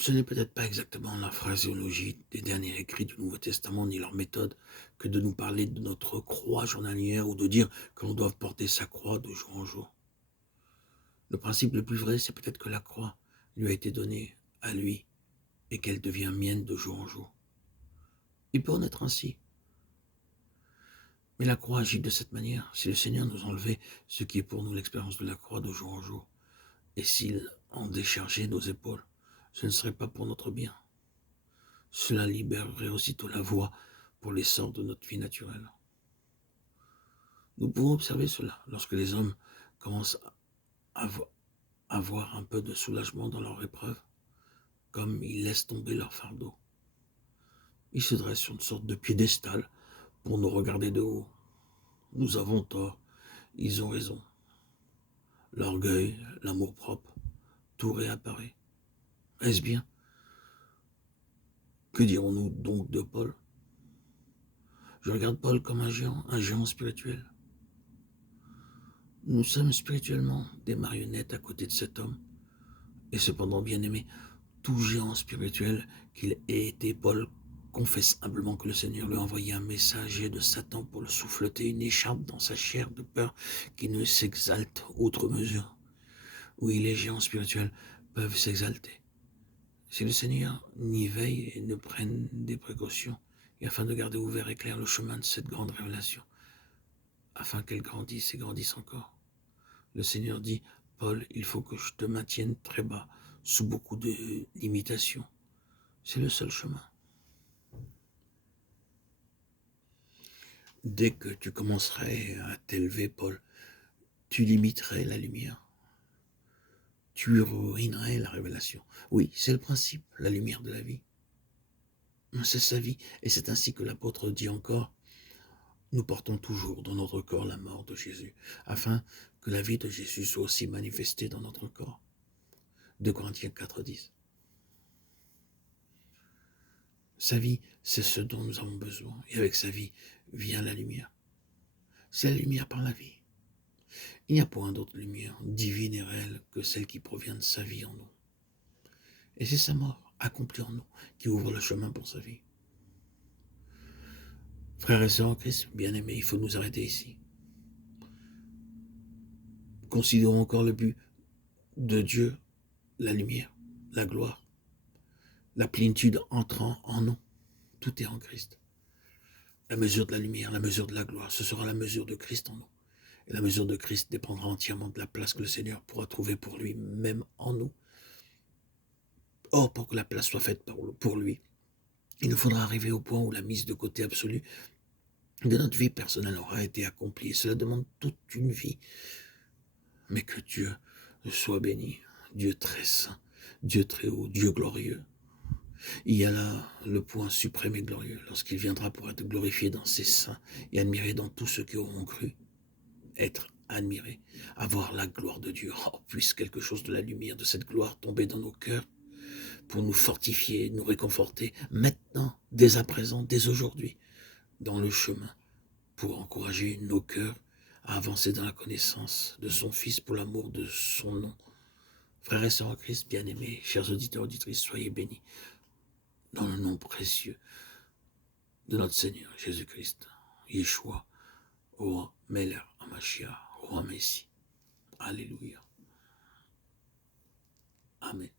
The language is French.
Ce n'est peut-être pas exactement la phraséologie des derniers écrits du Nouveau Testament ni leur méthode que de nous parler de notre croix journalière ou de dire que l'on doit porter sa croix de jour en jour. Le principe le plus vrai, c'est peut-être que la croix lui a été donnée à lui et qu'elle devient mienne de jour en jour. Il peut en être ainsi. Mais la croix agit de cette manière. Si le Seigneur nous enlevait ce qui est pour nous l'expérience de la croix de jour en jour, et s'il en déchargeait nos épaules, ce ne serait pas pour notre bien. Cela libérerait aussitôt la voie pour l'essor de notre vie naturelle. Nous pouvons observer cela lorsque les hommes commencent à avoir un peu de soulagement dans leur épreuve, comme ils laissent tomber leur fardeau. Ils se dressent sur une sorte de piédestal pour nous regarder de haut. Nous avons tort, ils ont raison. L'orgueil, l'amour-propre, tout réapparaît. Est-ce bien? Que dirons-nous donc de Paul? Je regarde Paul comme un géant spirituel. Nous sommes spirituellement des marionnettes à côté de cet homme. Et cependant, bien aimé, tout géant spirituel qu'il ait été, Paul confesse humblement que le Seigneur lui a envoyé un messager de Satan pour le souffleter une écharpe dans sa chair de peur qu'il ne s'exalte outre mesure. Oui, les géants spirituels peuvent s'exalter. Si le Seigneur n'y veille et ne prenne des précautions, et afin de garder ouvert et clair le chemin de cette grande révélation, afin qu'elle grandisse et grandisse encore. Le Seigneur dit, Paul, il faut que je te maintienne très bas, sous beaucoup de limitations. C'est le seul chemin. Dès que tu commencerais à t'élever, Paul, tu limiterais la lumière. Tu ruinerais la révélation. Oui, c'est le principe, la lumière de la vie. C'est sa vie, et c'est ainsi que l'apôtre dit encore, nous portons toujours dans notre corps la mort de Jésus, afin que la vie de Jésus soit aussi manifestée dans notre corps. 2 Corinthiens 4:10. Sa vie, c'est ce dont nous avons besoin, et avec sa vie vient la lumière. C'est la lumière par la vie. Il n'y a point d'autre lumière divine et réelle que celle qui provient de sa vie en nous. Et c'est sa mort, accomplie en nous, qui ouvre le chemin pour sa vie. Frères et sœurs en Christ, bien-aimés, il faut nous arrêter ici. Considérons encore le but de Dieu, la lumière, la gloire, la plénitude entrant en nous. Tout est en Christ. La mesure de la lumière, la mesure de la gloire, ce sera la mesure de Christ en nous. Et la mesure de Christ dépendra entièrement de la place que le Seigneur pourra trouver pour lui-même en nous. Or, pour que la place soit faite pour lui, il nous faudra arriver au point où la mise de côté absolue de notre vie personnelle aura été accomplie. Cela demande toute une vie. Mais que Dieu soit béni, Dieu très saint, Dieu très haut, Dieu glorieux. Il y a là le point suprême et glorieux, lorsqu'il viendra pour être glorifié dans ses saints et admiré dans tous ceux qui auront cru, être admiré, avoir la gloire de Dieu. Oh, puisse quelque chose de la lumière de cette gloire tomber dans nos cœurs pour nous fortifier, nous réconforter, maintenant, dès à présent, dès aujourd'hui, dans le chemin, pour encourager nos cœurs à avancer dans la connaissance de son Fils pour l'amour de son nom. Frères et sœurs en Christ, bien-aimés, chers auditeurs, auditrices, soyez bénis dans le nom précieux de notre Seigneur Jésus-Christ, Yeshua, Roi Melech Hamashiach, Roi Messie. Alléluia. Amen.